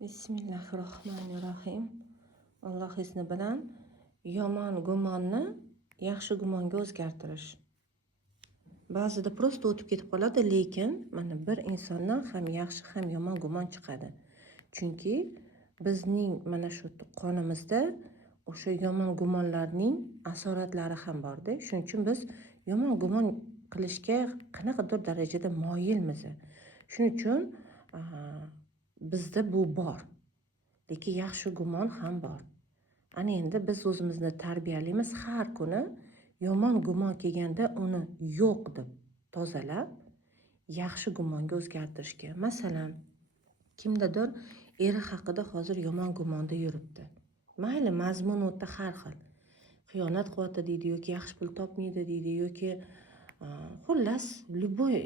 Bismillahirrohmanirrohim. Alloh izni bilan yomon gumonni yaxshi gumonga o'zgartirish. Ba'zida prosta o'tib ketib qoladi, lekin mana bir insondan ham yaxshi ham yomon gumon chiqadi. Chunki bizning mana shu qonimizda o'sha yomon gumonlarning asoratlari ham bor-da. Shuning uchun biz yomon gumon qilishga qanaqadir darajada moyilmiz. Shuning uchun bizda bu bor. Lekin yaxshi gumon ham bor. Ana endi biz o'zimizni tarbiyalaymiz, har kuni yomon gumon kelganda uni yo'q deb tozalab, yaxshi gumonga o'zgartirishga. Masalan, kimdadir eri haqida hozir yomon gumonda yuribdi. Mayli, mazmun o'ta har xil. Xiyonat qilyapti deydi yoki yaxshi pul topmaydi deydi yoki xullas любой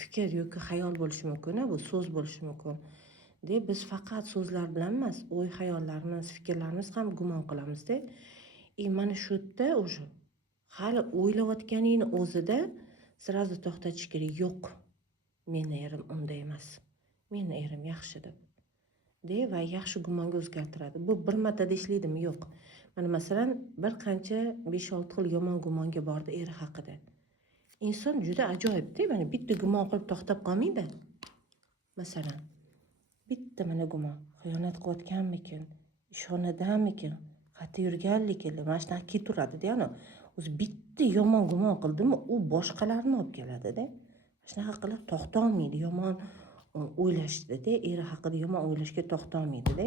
fikr yoki xayol bo'lishi mumkin, bu so'z bo'lishi mumkin. Biz faqat so'zlar bilan emas, o'y xayollarimiz, fikrlarimiz ham gumon qilamizda. Mana shu yerda o'sha hali o'ylayotganingni o'zida sirazi to'xtatish kerak. Yo'q, meni erim unday emas. Meni erim yaxshi deb. Va yaxshi gumonga o'zgartiradi. Bu bir marta ishlaydimi? Yo'q. Mana masalan, bir qancha 5-6 xil yomon gumonga bordi eri haqida. Inson juda ajoyibda, mana bitta gumon qilib to'xtab qolmaydi. Masalan, bitta mana gumon, xiyonat qilayotganmikin, ishxonadamikin, qayerda yurganlikin, mana shunaqa ketaveradi-da, ana. O'zi bitta yomon gumon qildimi, u boshqalarni olib keladi-da. Shunaqa qilib to'xtolmaydi, yomon o'ylashdi-da, eri haqida yomon o'ylashga to'xtolmaydi-da.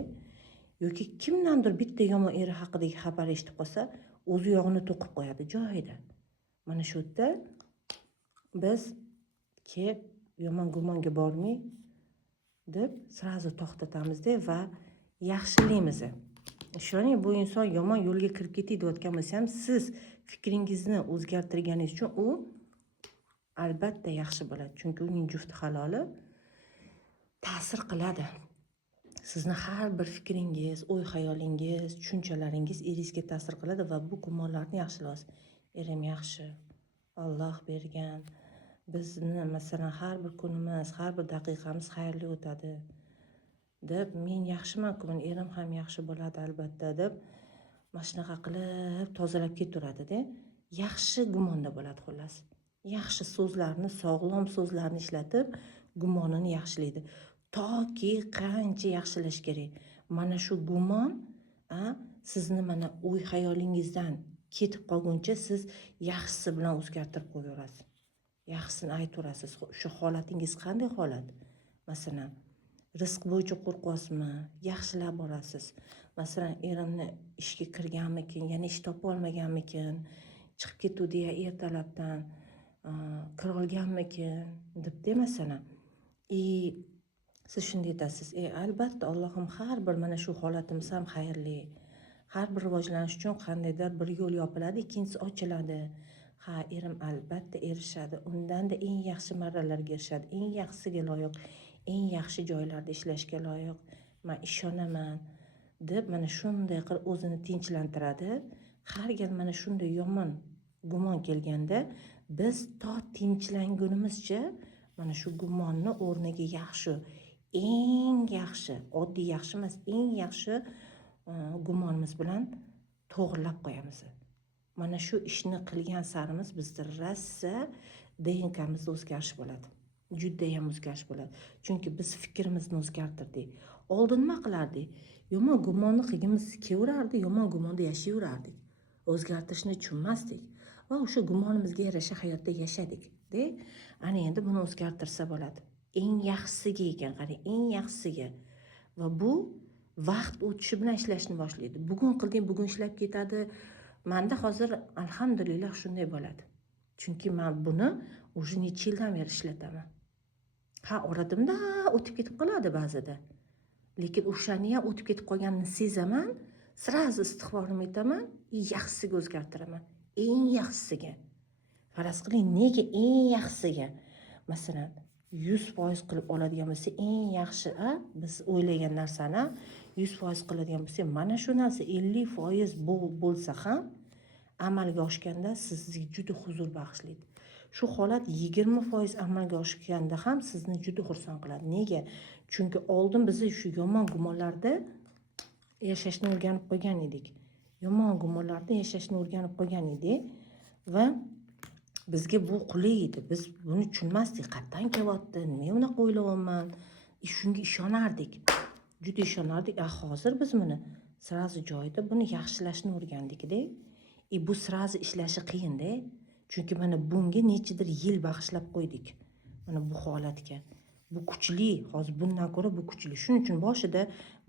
Yoki kimdandir bitta yomon eri haqidagi xabar eshitib qolsa, o'zi yog'ini to'qib qo'yadi joyida. Mana shu yerda biz yomon gumonga bormay deb sirazi to'xtatamiz-da va yaxshilaymiz. Ishoning, bu inson yomon yo'lga kirib ketdi deyotgan bo'lsa ham, siz fikringizni o'zgartirganingiz uchun u albatta yaxshi bo'ladi. Chunki uning jufti haloli ta'sir qiladi. Sizni har bir fikringiz, o'y xayolingiz, tushunchalaringiz eringizga ta'sir qiladi va bu gumonlarni yaxshilaysiz. Erim yaxshi, Alloh bergan. Bizni masalan har bir kunimiz, har bir daqiqamiz xayrli o'tadi deb, men yaxshiman-ku, erim ham yaxshi bo'ladi albatta deb mana shunaqa qilib tozalab ketaveradi-da. Yaxshi gumonda bo'ladi xullas. Yaxshi so'zlarni, sog'lom so'zlarni ishlatib gumonini yaxshilaydi. Toki qancha yaxshilash kerak. Mana shu gumon sizni mana o'y xayolingizdan ketib qolguncha siz yaxshisi bilan o'zgartirib qo'yaverasiz. Yaxshisini aytaverasiz. Shu holatingiz qanday holat? Masalan, rizq bo'yicha qo'rqyapsizmi? Yaxshilab borasiz. Masalan, erimni ishga kirganmikin, yana ish topa olmaganmikin, chiqib ketuvdi ertalabdan, kira olganmikin deb masalan. Siz shunday aytasiz: albatta Allohim har bir mana shu holatimiz ham xayrli. Har bir rivojlanish uchun qandaydir bir yo'l yopiladi, ikkinchisi ochiladi. Ha, erim albatta erishadi. Undan-da eng yaxshi marralarga erishadi. Eng yaxshisiga loyiq, eng yaxshi joylarda ishlashga loyiq. Men ishonaman deb mana shunday qilib o'zini tinchlantiradi. Har gal mana shunday yomon gumon kelganda biz to tinchlangunimizcha mana shu gumonni o'rniga yaxshi, eng yaxshi, oddiy yaxshi emas, eng yaxshi gumonimiz bilan to'g'rilab qo'yamiz. Mana shu ishni qilgan sarimiz bizda rassa DNKmizda o'zgarish bo'ladi. Juda ham o'zgarish bo'ladi. Chunki biz fikrimizni o'zgartirdik. Oldin nima qilardik? Yomon gumonni qilgimiz kelaverardi, yomon gumonda yashayverardik. O'zgartirishni tushunmasdik va o'sha gumonimizga yarasha hayotda yashadik. Ana endi buni o'zgartirsa bo'ladi. Eng yaxshisiga ekan, qarang, eng yaxshisiga. Va bu vaqt o'tishi bilan ishlashni boshlaydi. Bugun qilding, bugun ishlab ketadi. Menda hozir alhamdulillah shunday bo'ladi. Chunki men buni o'sha necha yildan beri ishlataman. Oradimda o'tib ketib qoladi ba'zida. Lekin o'shani ham o'tib ketib qolganini sezaman, sirazi istig'forimni aytaman, yaxshisiga o'zgartiraman. Eng yaxshisiga. Faraz qiling, nega eng yaxshisiga? Masalan, 100% qilib oladigan bo'lsa, eng yaxshi, biz o'ylagan narsani 100% qiladigan bo'lsa, mana shu narsa 50% bo'lsa ham amalga oshganda sizga juda huzur bag'ishlaydi. Shu holat 20% amalga oshganda ham sizni juda xursand qiladi. Nega? Chunki oldin biz shu yomon gumonlarda yashashni o'rganib qo'ygan edik. Yomon gumonlarda yashashni o'rganib qo'ygan edik va bizga bu qulay edi. Biz buni tushunmasdik. Qayerdan kelyapti? Nima unaqa o'ylayapman? Shunga ishonardik. Juda ishonardik. Hozir biz buni sirazi joyida buni yaxshilashni o'rgandikda. Bu sirazi ishlashi qiyin-da. Chunki mana bunga nechadir yil bag'ishlab qo'ydik. Mana bu holatga. Bu kuchli, hozir bundan ko'ra bu kuchli. Shuning uchun boshida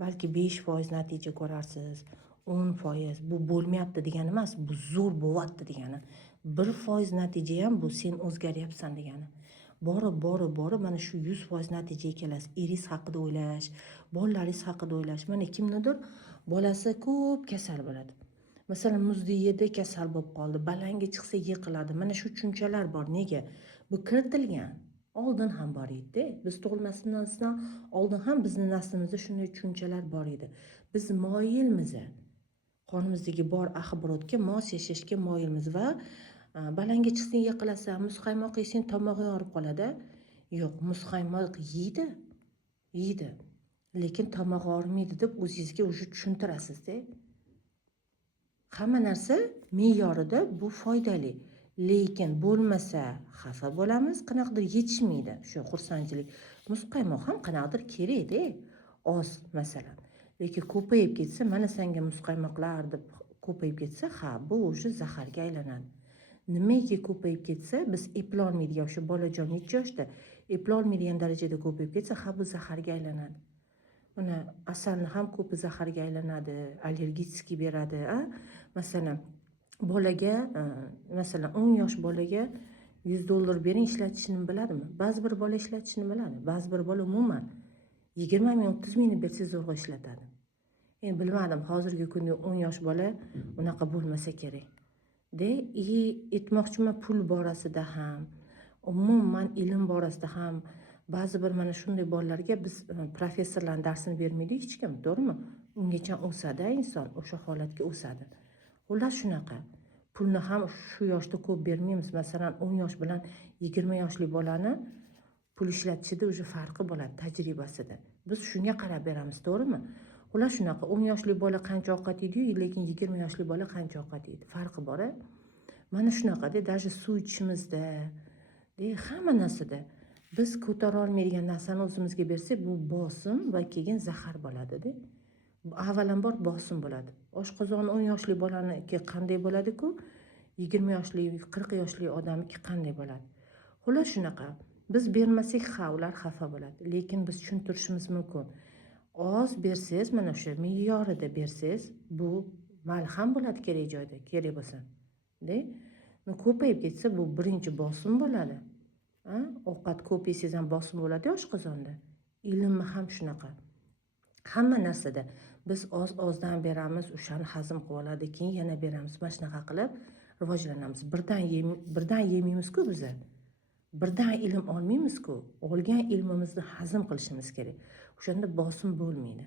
balki 5% natija ko'rarsiz, 10%. Bu bo'lmayapti degani emas, bu zo'r bo'lyapti degani. 1% natija ham bu sen o'zgaryapsan degani. Borib mana shu 100% natijaga kelasiz. Eringiz haqida o'ylash, bolalaringiz haqida o'ylash. Mana kimnidir bolasi ko'p kasal bo'ladi. Masalan, muzdiyada kasal bo'lib qoldi, balanga chiqsa yiqiladi. Mana shu tushunchalar bor. Nega? Bu kiritilgan. Oldin ham bor edi. Biz tug'ilmasimizdan oldin ham bizning naslimizda shunday tushunchalar bor edi. Biz moyilmiz. Qonimizdagi bor axborotga mos yashashga moyilmiz va balanga chiqsang yiqilasan, muzqaymoq yesang tomog'ing og'rib qoladi. Yo'q, muzqaymoq yeydi. Lekin tomog'i og'rimaydi deb o'zingizga o'sha tushuntirasiz-da. Hamma narsa me'yorida bu foydali. Lekin bo'lmasa xafa bo'lamiz, qanaqadir yetishmaydi shu xursandchilik. Muzqaymoq ham qanaqadir kerak-da. Oz masalan. Lekin ko'payib ketsa, mana senga muzqaymoqlar deb ko'payib ketsa, bu o'sha zaharga aylanadi. Nimaga ko'payib ketsa, biz eplolmaydigan o'sha bolajon necha yoshda eplolmaydigan darajada ko'payib ketsa, bu zaharga aylanadi. Mana asalni ham ko'pi zaharga aylanadi, allergический beradi. Masalan, bolaga, masalan 10 yosh bolaga $100 bering ishlatishni biladimi? Ba'zi bir bola ishlatishni biladi, ba'zi bir bola umuman 20 ming, 30 mingni bersangiz zo'rg'a ishlatadi. Endi bilmadim, hozirgi kunda 10 yosh bola unaqa bo'lmasa kerak. Aytmoqchiman, pul borasida ham, umuman ilm borasida ham ba'zi bir mana shunday bolalarga biz professorlarning darsini bermaydik hech kim, to'g'rimi? Ungacha o'sadi inson, o'sha holatga o'sadi. Xullas shunaqa. Pulni ham shu yoshda ko'p bermaymiz. Masalan, 10 yosh bilan 20 yoshli bolani pul ishlatishida o'sha farqi bo'ladi tajribasida. Biz shunga qarab beramiz, to'g'rimi? Xullas shunaqa. 10 yoshli bola qancha ovqat yeydi, lekin 20 yoshli bola qancha ovqat yeydi. Farqi bor. Mana shunaqa-da, даже suv ichishimizda, hamma narsada biz ko'tara olmaydigan narsani o'zimizga bersak, bu bosim va keyin zahar bo'ladi-da. Avvalambor bosim bo'ladi. Oshqozoni 10 yoshli bolaniki qanday bo'ladi-ku, 20 yoshli, 40 yoshli odamniki qanday bo'ladi. Xullas shunaqa. Biz bermasak, ular xafa bo'ladi. Lekin biz tushuntirishimiz mumkin. Oz bersangiz, mana o'sha me'yorida bersangiz, bu malham bo'ladi kerak joyda, kerak bo'lsa. Ko'payib ketsa, bu birinchi bosim bo'ladi. Ovqat ko'p yesangiz ham bosim bo'ladi oshqozonda. Ilmni ham shunaqa. Hamma narsada biz ozdan beramiz, o'shani hazm qilib oladi, keyin yana beramiz. Mana shunaqa qilib rivojlanamiz. Birdan yemaymiz-ku biz. Birdan ilm olmaymiz-ku. Olgan ilmimizni hazm qilishimiz kerak. O'shanda bosim bo'lmaydi.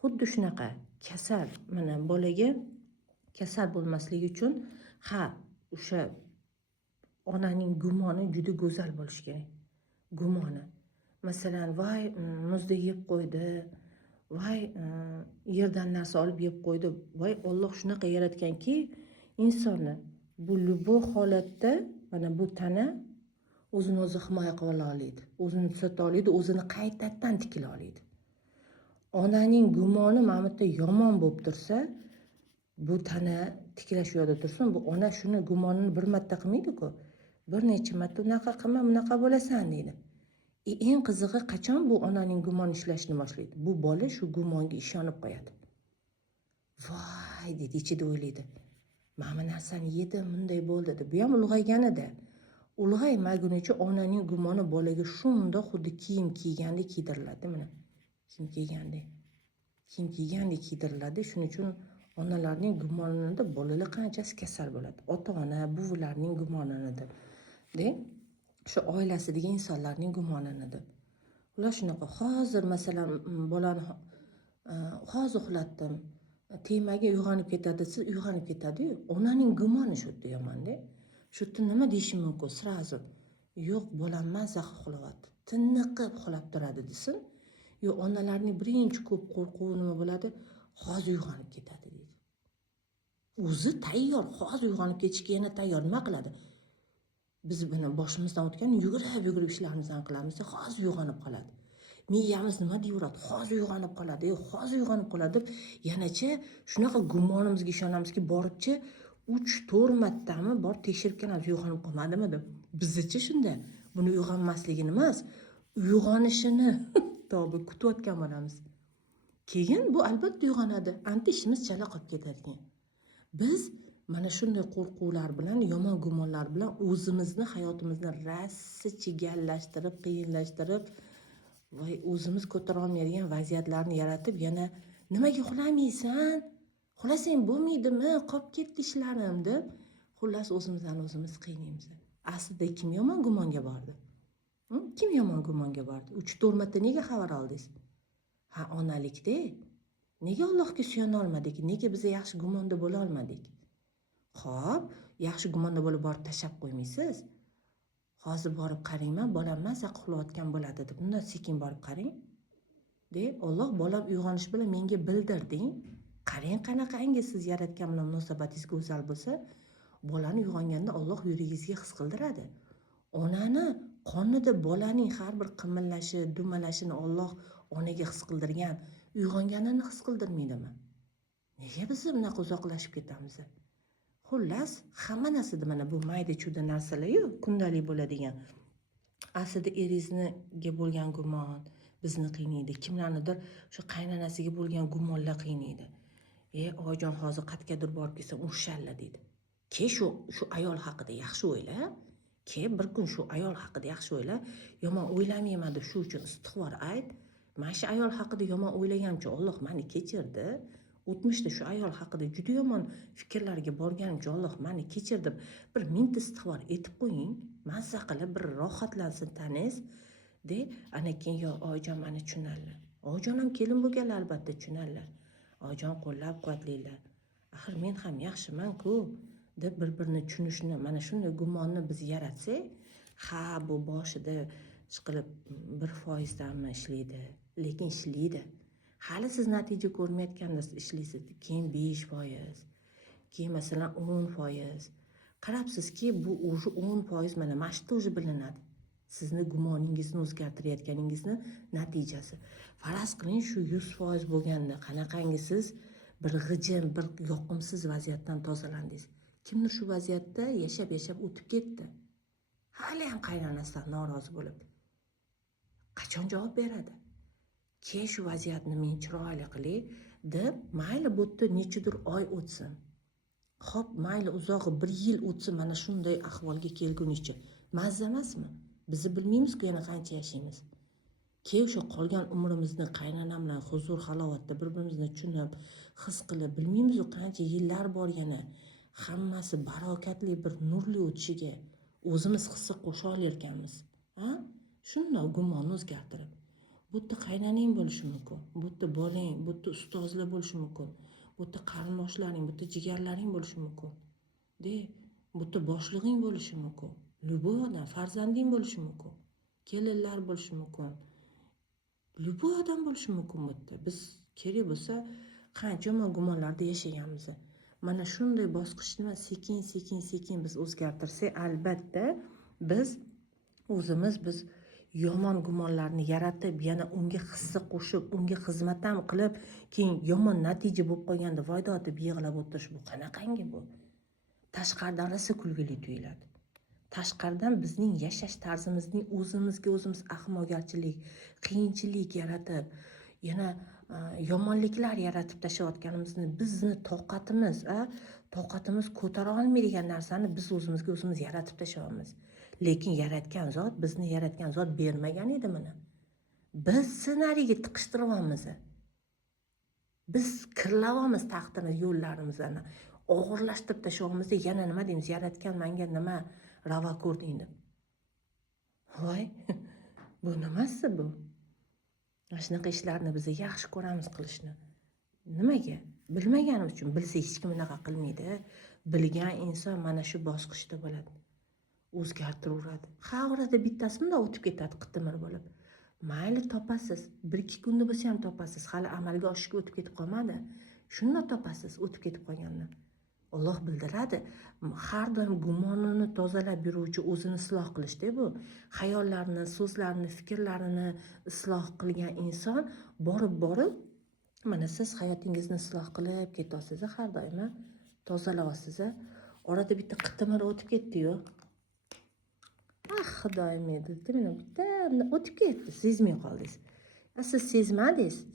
Xuddi shunaqa kasal, mana bolaga kasal bo'lmasligi uchun o'sha onaning gumoni juda go'zal bo'lishi kerak. Gumoni. Masalan, voy muzda yeb qo'ydi, voy yerdan narsa olib yeb qo'ydi. Voy Alloh shunaqa yaratganki, insonni bu любой holatda mana bu tana o'zini o'zi himoya qila oladi, o'zini tuzata oladi, o'zini qaytadan tikila oladi. Onaning gumoni mana bu yomon bo'lib tursa, bu tana tiklash yo'lida tursin, bu ona shuni gumonini bir marta qilmaydi-ku. Bir necha marta unaqa qilma, bunaqa bo'lasan deydi. Eng qizig'i qachon bu onaning gumoni ishlashni boshlaydi? Bu bola shu gumonga ishonib qo'yadi. Voy deydi, ichida o'ylaydi. Mana narsani yedim, bunday bo'ldi deb. Bu ham ulg'ayganida. Ulg'aymagunicha onaning gumoni bolaga shunda xuddi kiyim kiygandek kiydiriladi, mana. Kiyim kiygandek kiydiriladi. Shuning uchun onalarning gumonida bolalar qanchasi kasal bo'ladi. Ota-ona, buvilarning gumonida. Shu oilasidagi insonlarning gumonida. Ular shunaqa. Hozir masalan bolani hozir uxlatdim, temaga uyg'onib ketadi, siz uyg'onib ketadi-yu. Onaning gumoni shu yerda yomon-da. Shu yerda nima deyishim mumkin sразу? Yo'q, bolam mazax uxlayapti. Tiniqib uxlab turadi desin. Yo, onalarning birinchi ko'p qo'rquvi nima bo'ladi? Hozir uyg'onib ketadi deydi. O'zi tayyor, hozir uyg'onib ketishga yana tayyor. Nima qiladi? Biz buni boshimizdan o'tgan yugurib ishlarimizni qilamiz, hozir uyg'onib qoladi. Miyamiz nima deyveradi? Hozir uyg'onib qoladi, hozir uyg'onib qoladi deb yanacha shunaqa gumonimizga ishonamizki, boribchi 3-4 martami bor tekshirib kelamiz, uyg'onib qolmadimi deb. Bizcha shunda. Buni uyg'onmasligini emas, uyg'onishini tobi kutayotgan bo'lamiz. Keyin bu albatta uyg'onadi. Anti ishimiz chala qolib ketadi. Biz mana shunday qo'rquvlar bilan, yomon gumonlar bilan o'zimizni, hayotimizni rassi chigallashtirib, qiyinlashtirib, voy o'zimiz ko'tara olmaydigan vaziyatlarni yaratib, yana nimaga uxlamaysan? Uxlasang bo'lmaydimi? Qolib ketdi ishlarim deb, xullas o'zimizdan o'zimiz qiynaymiz. Aslida kim yomon gumonga bordi? Kim yomon gumonga bordi? 3-4 marta nega xabar oldingiz? Ha, onalikda. Nega Allohga suyana olmadik? Nega biz yaxshi gumonda bo'la olmadik? Xo'p, yaxshi gumonda bo'lib borib tashab qo'ymaysiz. Hozir borib qarangman, bolam maza uxlayotgan bo'ladi deb, bundan sekin borib qarang. Alloh bolam uyg'onish bilan menga bildirding. Qarang qanaqangi siz yaratgan bilan munosabatingiz go'zal bo'lsa, bolani uyg'onganda Alloh yuragingizga his qildiradi. Onani qonida bolaning har bir qimirlashi, dumalashini Alloh onaga his qildirgan, uyg'onganini his qildirmaydimi? Nega biz bunaqa uzoqlashib ketamiz? Xullas, hamma narsada mana bu mayda-chuda narsalar-yu, kundalik bo'ladigan. Aslida eringizga bo'lgan gumon bizni qiynaydi. Kimlarnidir shu qaynonasiga bo'lgan gumonlar qiynaydi. Oyijon hozir qayergadir borib kelsam urishalla deydi. Shu ayol haqida yaxshi o'yla. Bir kun shu ayol haqida yaxshi o'yla. Yomon o'ylamayman deb shu uchun istig'for ayt. Mana shu ayol haqida yomon o'ylaganimcha Alloh meni kechirdi. O'tmishda shu ayol haqida juda yomon fikrlarga borganimcha Alloh meni kechirdi deb bir mingta istig'for etib qo'ying. Mazza qilib bir rohatlansin taniz. Ana keyin yo oyijon meni tushunarlar. Oyijon ham kelin bo'lganlar albatta tushunarlar. Oyijon qo'llab-quvvatlaylar. Axir men ham yaxshiman-ku deb bir-birini tushunishni, mana shunday gumonni biz yaratsak, bu boshida chiqilib 1% danmi ishlaydi, lekin ishlaydi. Hali siz natija ko'rmayotganda ishlaysiz, keyin 5%, keyin masalan 10%. Qarabsizki, bu o'sha 10% mana mashqda o'zi bilinadi. Sizni gumoningizni o'zgartirayotganingizni natijasi. Faraz qiling, shu 100% bo'lganda qanaqangi siz bir g'ijim, bir yoqimsiz vaziyatdan tozalandingiz. Kimdir shu vaziyatda yashab o'tib ketdi. Hali ham qaynonasidan norozi bo'lib. Qachon javob beradi? Keyin shu vaziyatni men chiroyli qilay deb, mayli bu yerda nechidir oy o'tsin. Xo'p, mayli uzog'i 1 yil o'tsin mana shunday ahvolga kelgunicha. Mazza emasmi? Bizni bilmaymiz-ku yana qancha yashaymiz. Keyin shu qolgan umrimizni qaynonam bilan huzur halovatda bir-birimizni tushunib, his qilib, bilmaymiz-ku qancha yillar bor yana. Hammasi barokatli bir nurli o'tishiga o'zimiz hissa qo'sha olarkanmiz. Shunday gumonni o'zgartirib. Bu yerda qaynonang bo'lishi mumkin, bu yerda bolang, bu yerda ustozlar bo'lishi mumkin, bu yerda qarindoshlaring, bu yerda jigarlaring bo'lishi mumkin. Bu yerda boshlig'ing bo'lishi mumkin. Любой odam, farzanding bo'lishi mumkin. Kelinlar bo'lishi mumkin. Любой odam bo'lishi mumkin bu yerda. Biz kerak bo'lsa qancha yomon gumonlarda yashaganmiz. Mana shunday bosqichni sekin biz o'zgartirsak, albatta biz o'zimiz yomon gumonlarni yaratib, yana unga hissa qo'shib, unga xizmat ham qilib, keyin yomon natija bo'lib qolganda voyda otib yig'lab o'tirish bu qanaqangi bu? Tashqaridan rosa kulgili tuyuladi. Tashqaridan bizning yashash tarzimizning o'zimizga o'zimiz ahmoqgarchilik, qiyinchilik yaratib, yana yomonliklar yaratib tashlayotganimizni, bizni toqatimiz ko'tara olmaydigan narsani biz o'zimizga o'zimiz yaratib tashlaymiz. Lekin bizni yaratgan zot bermagan edi buni. Biz ssenariyga tiqishtiryapmiz. Biz kirlayapmiz taqdirimiz, yo'llarimizni og'irlashtirib tashlayapmiz. Yana nima deymiz? Yaratgan menga nima ravo ko'rding deb. Voy, bu nimasi bu? Shunaqa ishlarni biz yaxshi ko'ramiz qilishni. Nimaga? Bilmaganimiz uchun. Bilsa hech kim unaqa qilmaydi. Bilgan inson mana shu bosqichda bo'ladi. o'zgartiraveradi. Orada bittasi bundoq o'tib ketadi qitimir bo'lib. Mayli topasiz, 1-2 kunda bo'lsa ham topasiz. Hali amalga oshishga o'tib ketib qolmadi. Shunda topasiz, o'tib ketib qolganini. Alloh bildiradi. Har doim gumonini tozalab yuruvchi o'zini isloh qilishda bu. Xayollarni, so'zlarini, fikrlarini isloh qilgan inson borib mana siz hayotingizni isloh qilib ketasiz har doim, tozalayapsiz. Orada bitta qitimir o'tib ketdi-yu. Xudoyim edi, mana bitta o'tib ketdi, sezmay qoldingiz. Siz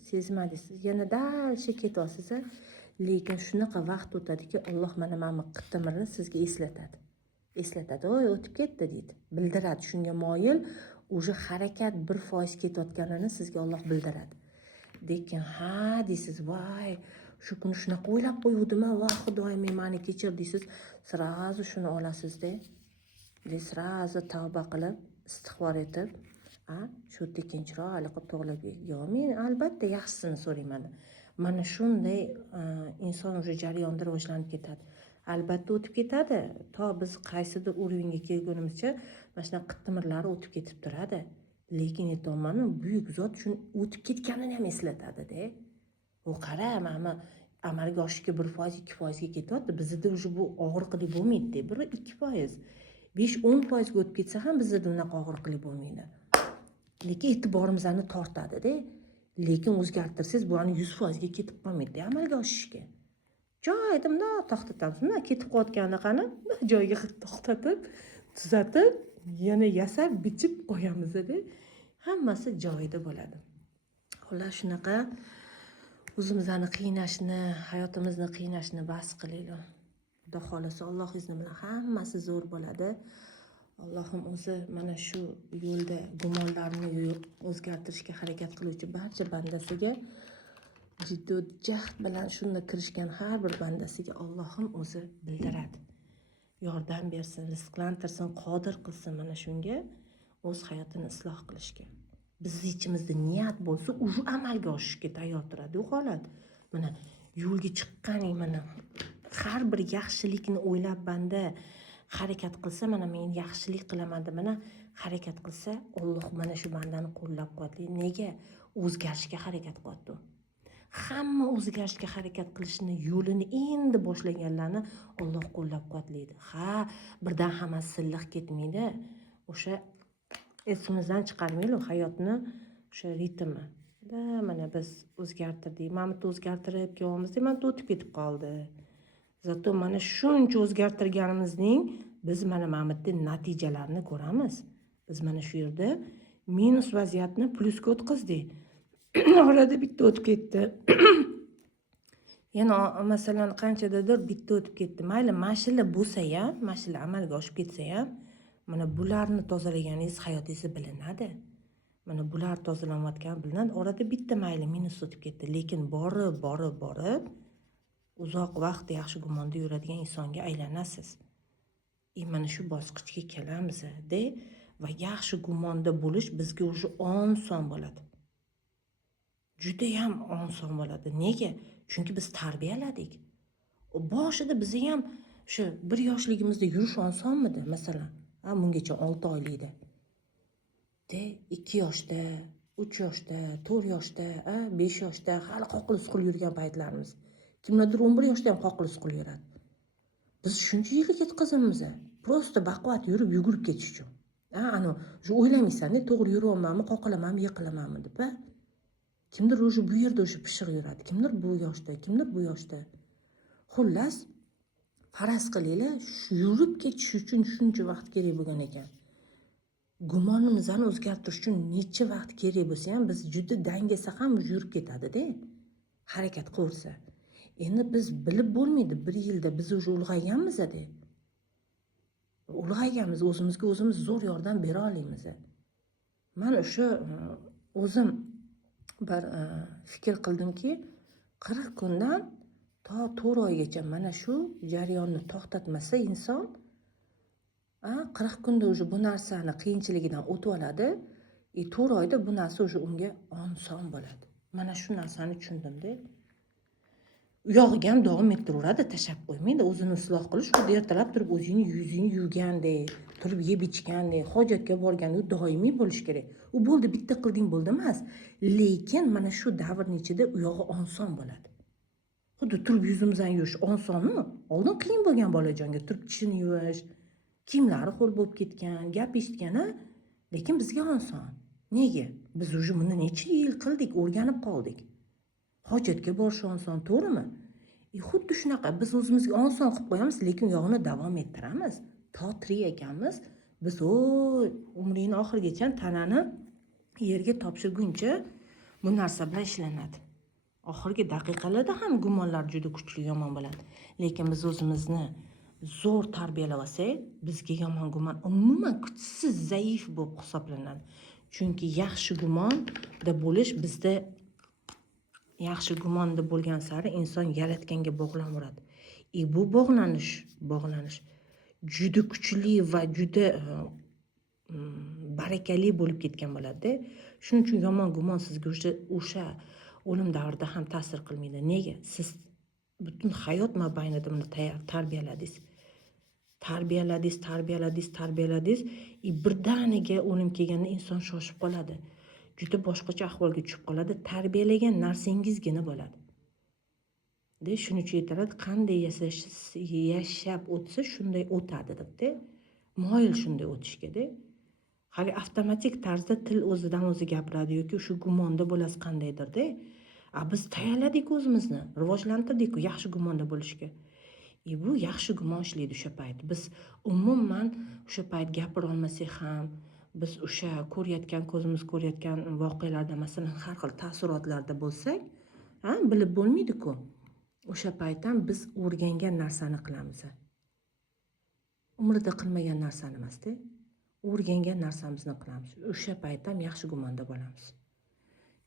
sezmadingiz. Yana dalsha ketyapsiz. Lekin shunaqa vaqt o'tadiki, Alloh mana qitimirni sizga eslatadi. Oy, o'tib ketdi deydi. Bildiradi, shunga moyil o'sha harakat 1% ketayotganini sizga Alloh bildiradi. Lekin deysiz, voy, shu kuni shunaqa o'ylab qo'yuvdim-a, voy Xudoyim, meni kechir deysiz, sirazu shuni olasiz-da. Sirazu tavba qilib, istig'for etib, shu tekinchiroq qilib to'g'rilab, men albatta yaxshisini so'rayman. Mana shunday inson o'sha jarayonda rivojlanib ketadi. Albatta o'tib ketadi. To biz qaysidir urovingga kelgunimizcha mana shunaqa qitimirlari o'tib ketib turadi. Lekin aytolmanu, buyuk zot shuni o'tib ketganini ham eslatadi-da. U qara, mana amalga oshishga 1%, 2% ketyapti. Bizda o'sha bu og'riqli bo'lmaydi-da. 1-2%. 5-10% o'tib ketsa ham bizda unaqa og'riqli bo'lmaydi. Lekin e'tiborimizni tortadi-da. Lekin o'zgartirsangiz bu 100% ga ketib qolmaydi amalga oshishga. Joyida bundoq to'xtatamiz. Bundoq ketib qolganini qani, joyiga to'xtatib, tuzatib, yana yasab, bichib qo'yamiz-da. Hammasi joyida bo'ladi. Xullas shunaqa o'zimizni qiynashni, hayotimizni qiynashni bas qilaylik. Xudo xolasa Alloh izni bilan hammasi zo'r bo'ladi. Allohim o'zi mana shu yo'lda gumonlarni o'zgartirishga harakat qiluvchi barcha bandasiga jiddiy jahd bilan shunda kirishgan har bir bandasiga Allohim o'zi bildiradi. Yordam bersin, rizqlantirsin, qodir qilsin mana shunga o'z hayotini isloh qilishga. Bizni ichimizda niyat bo'lsa, o'sha amalga oshishga tayyor turadi u holat. Mana yo'lga chiqqaning mana har bir yaxshilikni o'ylab banda harakat qilsa, mana men yaxshilik qilaman deb mana harakat qilsa, Alloh mana shu bandani qo'llab-quvvatlaydi. Nega? O'zgarishga harakat qilyapti. Hamma o'zgarishga harakat qilishni yo'lini endi boshlaganlarni Alloh qo'llab-quvvatlaydi. Birdan hammasi silliq ketmaydi. O'sha esimizdan chiqarmaylik hayotni o'sha ritmi. Mana biz o'zgartirdik. Mana bu o'zgartirib kelyapmiz, mana o'tib ketib qoldi. Zato mana shuncha o'zgartirganimizning biz mana bu natijalarini ko'ramiz. Biz mana shu yerda minus vaziyatni plusga o'tkazdik. Orada bitta o'tib ketdi. Yana masalan qanchadadir bitta o'tib ketdi. Mayli mashina bo'lsa ham, mashina amalga oshib ketsa ham, mana bularni tozalaganingiz hayotingizda bilinadi. Mana bular tozalanayotgani bilinadi. Orada bitta mayli minus o'tib ketdi, lekin borib uzoq vaqt yaxshi gumonda yuradigan insonga aylanasiz. Mana shu bosqichga kelamiz-da va yaxshi gumonda bo'lish bizga o'sha oson bo'ladi. Juda ham oson bo'ladi. Nega? Chunki biz tarbiyaladik. Boshida bizni ham shu 1 yoshligimizda yurish osonmidi, masalan? Bungacha 6 oylikda. 2 yoshda, 3 yoshda, 4 yoshda, 5 yoshda hali qoqilib suqilib yurgan paytlarimiz. Kimlardir 11 yoshda ham qoqilib suqilib yuradi. Biz shuncha yilga ketkazamiz. Prosta baquvvat yurib yugurib ketish uchun. Shu o'ylamaysan-da, to'g'ri yuryapmanmi, qoqilamanmi, yiqilamanmi deb. Kimdir o'sha bu yerda o'sha pishiq yuradi, kimdir bu yoshda. Xullas, faraz qilinglar, yurib ketish uchun shuncha vaqt kerak bo'lgan ekan. Gumonimizni o'zgartirish uchun necha vaqt kerak bo'lsa ham biz juda dangasa ham yurib ketadi-da. Harakat qilsa. Endi biz bilib bo'lmaydi, 1 yilda biz o'sha ulg'ayganmiz-da. Ulg'ayganmiz, o'zimizga o'zimiz zo'r yordam bera olamiz. Men o'sha o'zim bir fikr qildimki, 40 kundan to 4 oygacha mana shu jarayonni to'xtatmasa inson 40 kunda o'sha bu narsani qiyinchiligidan o'tib oladi, 4 oyda bu narsa o'sha unga oson bo'ladi. Mana shu narsani tushundim-da. u yog'iga ham davom ettiraveradi, tashlab qo'ymaydi. O'zini isloh qilish, xuddi ertalab turib o'zingni yuzingni yuvgandek, turib yeb ichgandek, hojatga borganda u doimiy bo'lishi kerak. U bo'ldi, bitta qilding bo'ldi emas. Lekin mana shu davrning ichida u yog'i oson bo'ladi. Xuddi turib yuzimizni yuvish osonmi? Oldin qiyin bo'lgan bolajonga turib tishini yuvish, kiyimlari ho'l bo'lib ketgan, gap eshitgan, lekin bizga oson. Nega? Biz уже buni necha yil qildik, o'rganib qoldik. Hojatga borish oson, to'g'rimi? Xuddi shunaqa biz o'zimizga oson qilib qo'yamiz, lekin yog'ini davom ettiramiz. To tirik ekanmiz, biz umringni oxirigacha tanani yerga topshirguncha bu narsa bilan ishlanadi. Oxirgi daqiqalarda ham gumonlar juda kuchli yomon bo'ladi. Lekin biz o'zimizni zo'r tarbiyalab olsak, bizga yomon gumon umuman kuchsiz, zaif bo'lib hisoblanadi. Chunki yaxshi gumonda bo'lish bizda yaxshi gumonda bo'lgan sari inson yaratganga bog'lanaveradi. Bu bog'lanish juda kuchli va juda barakali bo'lib ketgan bo'ladi. Shuning uchun yomon gumon sizga o'sha o'lim davrida ham ta'sir qilmaydi. Nega? Siz butun hayot mobaynida buni tarbiyaladingiz. Birdaniga o'lim kelganda inson shoshib qoladi. Juda boshqacha ahvolga tushib qoladi. Tarbiyalagan narsangizgina bo'ladi. Shuning uchun aytiladi, qanday yashab o'tsa shunday o'tadi debda. Moyil shunday o'tishga-da. Hali avtomatik tarzda til o'zidan o'zi gapiradi yoki shu gumonda bo'lasiz qandaydir-da. Biz tayyorladik o'zimizni, rivojlantirdik yaxshi gumonda bo'lishga. Bu yaxshi gumon ishlaydi o'sha payt. Biz umuman o'sha payt gapira olmasak ham, biz o'sha ko'zimiz ko'rayotgan voqealarda, masalan, har xil taassurotlarda bo'lsak, bilib bo'lmaydi-ku. O'sha payt ham biz o'rgangan narsani qilamiz. Umrida qilmagan narsani emas-da. O'rgangan narsamizni qilamiz. O'sha payt ham yaxshi gumonda bo'lamiz.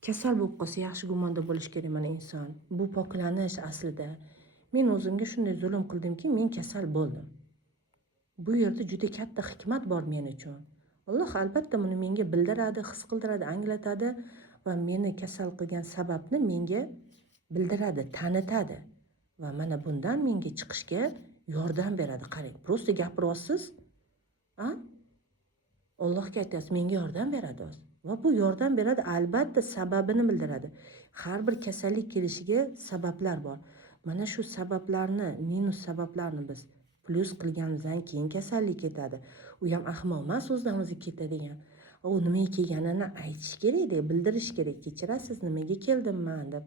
Kasal bo'lib qolsa yaxshi gumonda bo'lish kerak mana inson. Bu poklanish aslida. Men o'zimga shunday zulm qildimki, men kasal bo'ldim. Bu yerda juda katta hikmat bor men uchun. Alloh albatta buni menga bildiradi, his qildiradi, anglatadi va meni kasal qilgan sababni menga bildiradi, tanitadi. Va mana bundan menga chiqishga yordam beradi. Qarang, prosta gapiryapsiz. Allohga aytasiz, menga yordam beradi. Va bu yordam beradi, albatta sababini bildiradi. Har bir kasallik kelishiga sabablar bor. Mana shu sabablarni, minus sabablarni biz plus qilganimizdan keyin kasallik ketadi. U ham ahmoq emas, o'zidan o'zi ketadigan. U nimaga kelganini aytish kerak, bildirish kerak. Kechirasiz, nimaga keldimman deb.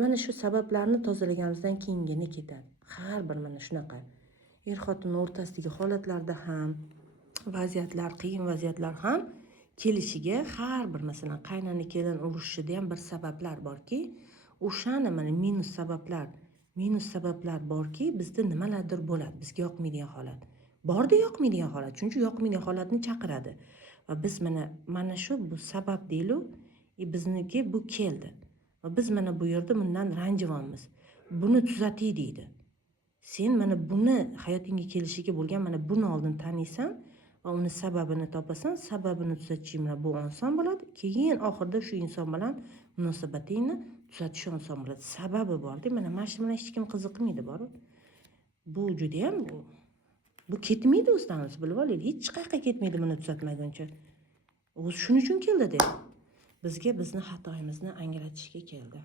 Mana shu sabablarni tozalaganimizdan keyingina ketadi. Har bir mana shunaqa er-xotin o'rtasidagi holatlarda ham, vaziyatlar, qiyin vaziyatlar ham kelishiga har bir, masalan, qaynona kelin urushishida ham bir sabablar borki, o'shani mana minus sabablar borki, bizda nimalardir bo'ladi, bizga yoqmaydigan holat. Borda yoqmaydigan holat, chunki yoqmaydigan holatni chaqiradi. Va biz mana shu bu sabab deylu, bizniki bu keldi. Va biz mana bu yerda bundan ranjivyapmiz. Buni tuzating deydi. Sen mana buni hayotingga kelishiga bo'lgan mana buni oldin taniysan va uni sababini topasan, sababini tuzatishing bu oson bo'ladi. Keyin oxirida shu inson bilan munosabatingni tuzatish oson bo'ladi. Sababi bor-da, mana shu bilan hech kim qiziqmaydi bor. Bu juda ham bu ketmaydi o'zidan o'zi, bilib olaylik. Hech qayerga ketmaydi buni tuzatmaguncha. U shuning uchun keldi deb. Bizga bizni xatoyimizni anglatishga keldi.